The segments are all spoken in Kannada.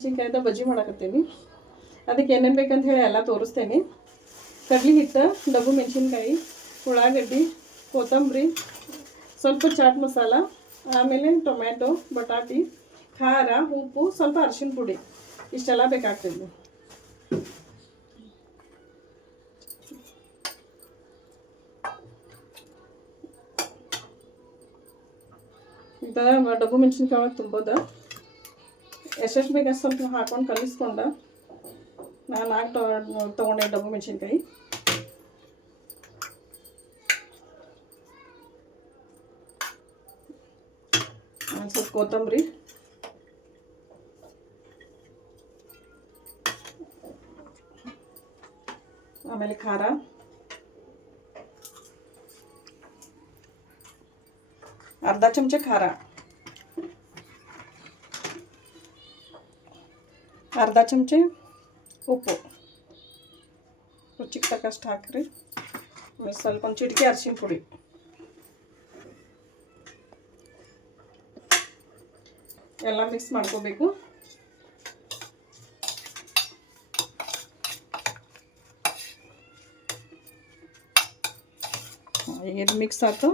ಮೆಣಸಿನ್ಕಾಯ್ದ ಬಜ್ಜಿ ಮಾಡಕತ್ತೀನಿ. ಅದಕ್ಕೆ ಏನೇನು ಬೇಕಂತ ಹೇಳಿ ಎಲ್ಲ ತೋರಿಸ್ತೇನೆ. ಕಡ್ಲಿ ಹಿಟ್ಟು, ಡಬ್ಬು ಮೆಣಸಿನ್ಕಾಯಿ, ಉಳ್ಳಾಗಡ್ಡಿ, ಕೊತ್ತಂಬರಿ, ಸ್ವಲ್ಪ ಚಾಟ್ ಮಸಾಲ, ಆಮೇಲೆ ಟೊಮ್ಯಾಟೊ, ಬಟಾಟಿ, ಖಾರ, ಉಪ್ಪು, ಸ್ವಲ್ಪ ಅರಿಶಿನ ಪುಡಿ, ಇಷ್ಟೆಲ್ಲ ಬೇಕಾಗ್ತದೆ. ಇಂಥ ಡಬ್ಬು ಮೆಣಸಿನ್ಕಾಯಿ ಒಳಗೆ ತುಂಬೋದು. ಎಷ್ಟೆಷ್ಟು ಬೇಕು ಅಷ್ಟು ಸ್ವಲ್ಪ ಹಾಕೊಂಡು ಕಲಿಸ್ಕೊಂಡು ನಾನು 4 ತೊಗೊಂಡೆ ಡಬ್ಬು ಮೆಣಸಿನ್ಕಾಯಿ. ಸ್ವಲ್ಪ ಕೊತ್ತಂಬರಿ, ಆಮೇಲೆ ಖಾರ, ಅರ್ಧ ಚಮಚ ಖಾರ, ಅರ್ಧ ಚಮಚ ಉಪ್ಪು, ರುಚಿಗೆ ತಕ್ಕಷ್ಟು ಹಾಕ್ರಿ. ಆಮೇಲೆ ಸ್ವಲ್ಪ ಒಂದು ಚಿಟಿಕೆ ಅರಿಶಿನ ಪುಡಿ. ಎಲ್ಲ ಮಿಕ್ಸ್ ಮಾಡ್ಕೋಬೇಕು. ಈಗ ಇದು ಮಿಕ್ಸ್ ಆಯ್ತು.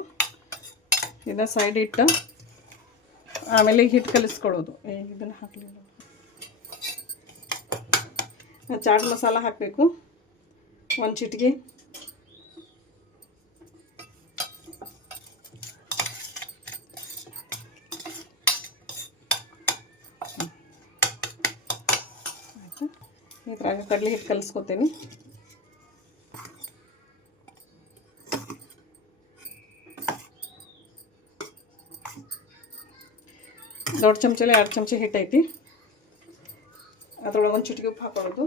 ಇದನ್ನ ಸೈಡ್ ಇಟ್ಟು ಆಮೇಲೆ ಹಿಟ್ಟು ಕಲಿಸ್ಕೊಳ್ಳೋದು. ಇದನ್ನು ಹಾಕಲಿಲ್ಲ. ಚಾಟ್ ಮಸಾಲ ಹಾಕಬೇಕು, 1 ಚಿಟಿಕೆ. ಆಯಿತು. ಇದ್ರಾಗ ಕಡಲೆ ಹಿಟ್ಟು ಕಲಿಸ್ಕೊತೀನಿ. ದೊಡ್ಡ ಚಮಚಲ್ಲಿ 2 ಚಮಚ ಹಿಟ್ಟು ಐತಿ. ಅದ್ರೊಳಗೆ 1 ಚಿಟಿಕೆ ಉಪ್ಪು ಹಾಕೊಳ್ಳೋದು.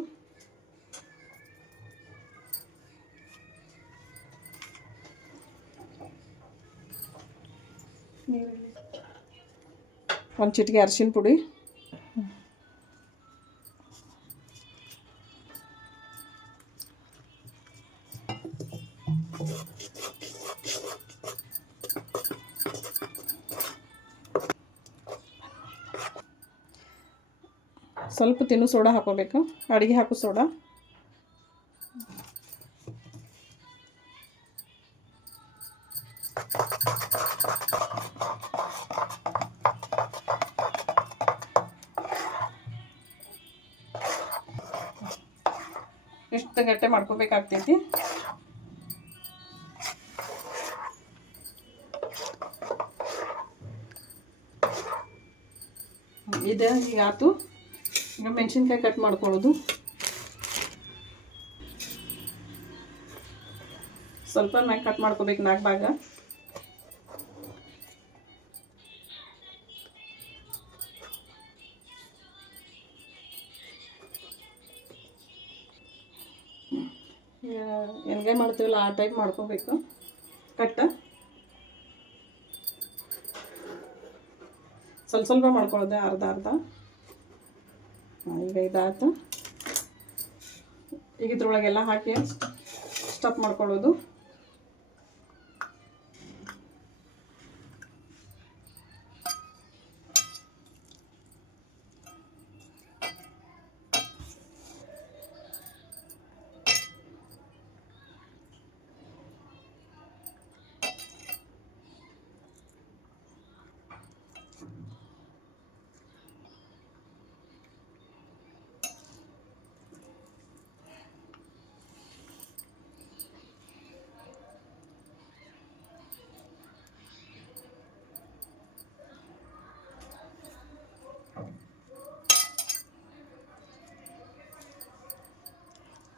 ಒಂದು ಚಿಟಿಕೆ ಅರಿಶಿನ ಪುಡಿ, ಸ್ವಲ್ಪ ತಿನ್ನು ಸೋಡಾ ಹಾಕೋಬೇಕು, ಅಡುಗೆ ಹಾಕೋ ಸೋಡಾ. ಇಷ್ಟು ಗಟ್ಟೆ ಮಾಡ್ಕೋಬೇಕಾಗ್ತೈತಿ. ಇದೆ ಈಗ ಆಯ್ತು. ಈಗ ಮೆಣಸಿನ್ಕಾಯಿ ಕಟ್ ಮಾಡ್ಕೊಳ್ಳೋದು. ಸ್ವಲ್ಪ ಮ್ಯಾಗ ಕಟ್ ಮಾಡ್ಕೋಬೇಕು, 4 ಭಾಗ. ಎಣ್ಗಾಯಿ ಮಾಡ್ತೀವಲ್ಲ ಆ ಟೈಪ್ ಮಾಡ್ಕೋಬೇಕು ಕಟ್ಟ. ಸ್ವಲ್ಪ ಸ್ವಲ್ಪ ಮಾಡ್ಕೊಳ್ಳೋದೆ, ಅರ್ಧ ಅರ್ಧ. ಈಗ ಇದಾಯ್ತು. ಈಗ ಇದ್ರೊಳಗೆಲ್ಲ ಹಾಕಿ ಸ್ಟಫ್ ಮಾಡ್ಕೊಳ್ಳೋದು.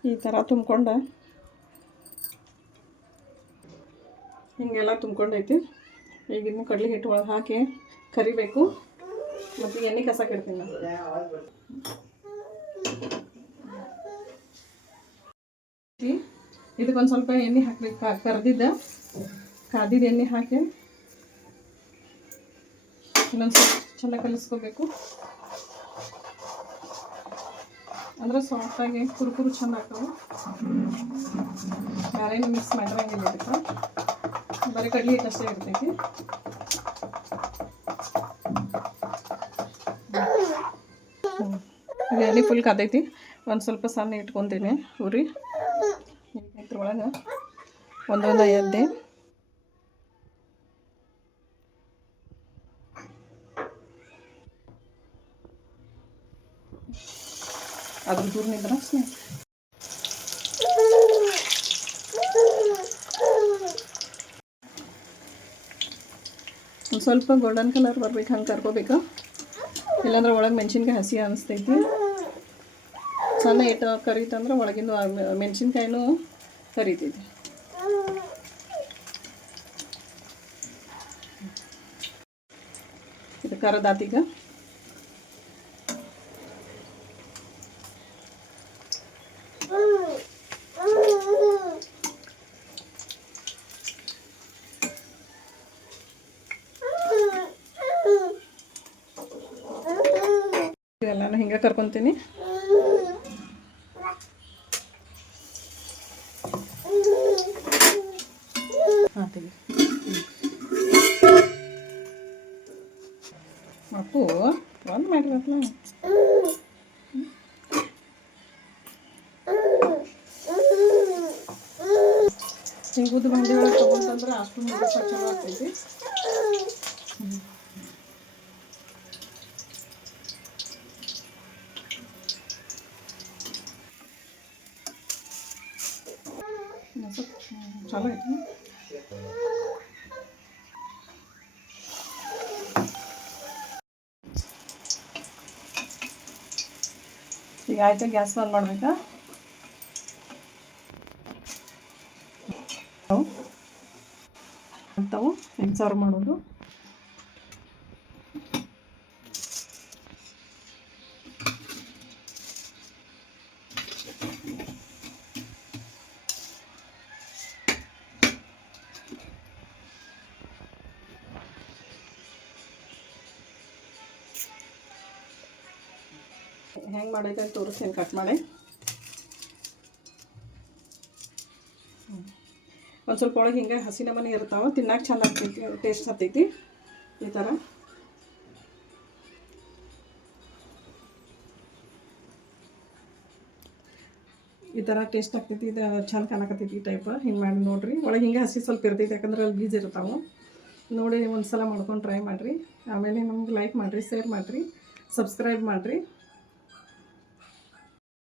ಈ ಥರ ತುಂಬ್ಕೊಂಡು ಹಿಂಗೆಲ್ಲ ತುಂಬ್ಕೊಂಡೈತಿ. ಈಗ ಇನ್ನು ಕಡಲೆ ಹಿಟ್ಟು ಒಳಗೆ ಹಾಕಿ ಕರಿಬೇಕು. ಮತ್ತು ಎಣ್ಣೆ ಕಸಕ್ಕೆ ಇಡ್ತೀನಿ ನಾನು. ಇದಕ್ಕೊಂದು ಸ್ವಲ್ಪ ಎಣ್ಣೆ ಹಾಕ್ಬೇಕು. ಕಾದಿದ್ದ ಎಣ್ಣೆ ಹಾಕಿ ಇನ್ನೊಂದು ಸ್ವಲ್ಪ ಚೆನ್ನಾಗಿ ಕಲಿಸ್ಕೋಬೇಕು. ಅಂದ್ರೆ ಸಾಫ್ಟಾಗಿ ಕುರುಕುರು ಚೆಂದ ಆಗ್ತವೆ. ಬೇರೇನು ಮಿಕ್ಸ್ ಮಾಡಿರಂಗಿಲ್ಲ. ಇದಕ್ಕೆ ಬರೀ ಕಡಲೆ ಹಿಟ್ಟು ಅಷ್ಟೇ ಇರ್ತೈತಿ. ಈಗ ಎಣ್ಣೆ ಫುಲ್ ಕಾದೈತಿ. ಒಂದು ಸ್ವಲ್ಪ ಸಣ್ಣ ಇಟ್ಕೊತೀನಿ ಉರಿ. ಇದ್ರೊಳಗೆ ಒಂದೊಂದು ಎದ್ದೆ ಅದ್ರ ದೂರ ನಿಂದ್ರ ಒಂದು ಸ್ವಲ್ಪ ಗೋಲ್ಡನ್ ಕಲರ್ ಬರ್ಬೇಕು, ಹಂಗೆ ಕರ್ಕೋಬೇಕು. ಇಲ್ಲಾಂದ್ರೆ ಒಳಗೆ ಮೆಣಸಿನ್ಕಾಯಿ ಹಸಿ ಅನಿಸ್ತೈತಿ. ಸಣ್ಣ ಇಟ್ಟು ಕರಿತಂದ್ರೆ ಒಳಗಿಂದು ಮೆಣಸಿನ್ಕಾಯಿನೂ ಕರಿತೈತಿ. ಇದು ಕರದಾತೀಗ. ಇದೆಲ್ಲನೂ ಹಿಂಗೆ ಕರ್ಕೊತೀನಿ. ಹಾಂ ತೆಗಿ ಅಪ್ಪು ಒಂದು ಮಾಡಿರಲ್ಲ. ಹಿಂಗೆ ಉದ್ದು ಬಂಡಿ ಒಳಗೆ ತೊಗೊಂತಂದ್ರೆ ಅಷ್ಟು ಮುಗಿಸ ಚಲೋ ಆಗ್ತೈತಿ. ಚಲೋ ಐತಿ. ಈಗ ಆಯ್ತು, ಗ್ಯಾಸ್ ಬಂದ್ ಮಾಡ್ಬೇಕಾ? ಅಂತಾವು ಹೆಂಗೆ ಸರ್ವ್ ಮಾಡೋದು. ಹೆಂಗೆ ಮಾಡೈತೆ ಅಂತ ತೋರಿಸ್ತೀನಿ, ಕಟ್ ಮಾಡಿ. ಒಂದು ಸ್ವಲ್ಪ ಒಳಗೆ ಹಿಂಗೆ ಹಸಿ ನಮನೆ ಇರ್ತಾವೆ, ತಿನ್ನಕ್ಕೆ ಚಂದ ಆಗ್ತೈತಿ, ಟೇಸ್ಟ್ ಹತ್ತೈತಿ. ಈ ಥರ ಟೇಸ್ಟ್ ಆಗ್ತೈತಿ. ಇದು ಚಂದ ಕಾಣಕತ್ತೈತಿ ಈ ಟೈಪ್. ಹಿಂಗೆ ಮಾಡಿ ನೋಡಿರಿ. ಒಳಗೆ ಹಿಂಗೆ ಹಸಿ ಸ್ವಲ್ಪ ಇರ್ತೈತಿ, ಯಾಕಂದ್ರೆ ಅಲ್ಲಿ ಬೀಜ ಇರ್ತಾವೆ. ನೋಡಿ ಒಂದು ಸಲ ಮಾಡ್ಕೊಂಡು ಟ್ರೈ ಮಾಡಿರಿ. ಆಮೇಲೆ ನಮ್ಗೆ ಲೈಕ್ ಮಾಡಿರಿ, ಶೇರ್ ಮಾಡಿರಿ, ಸಬ್ಸ್ಕ್ರೈಬ್ ಮಾಡಿರಿ.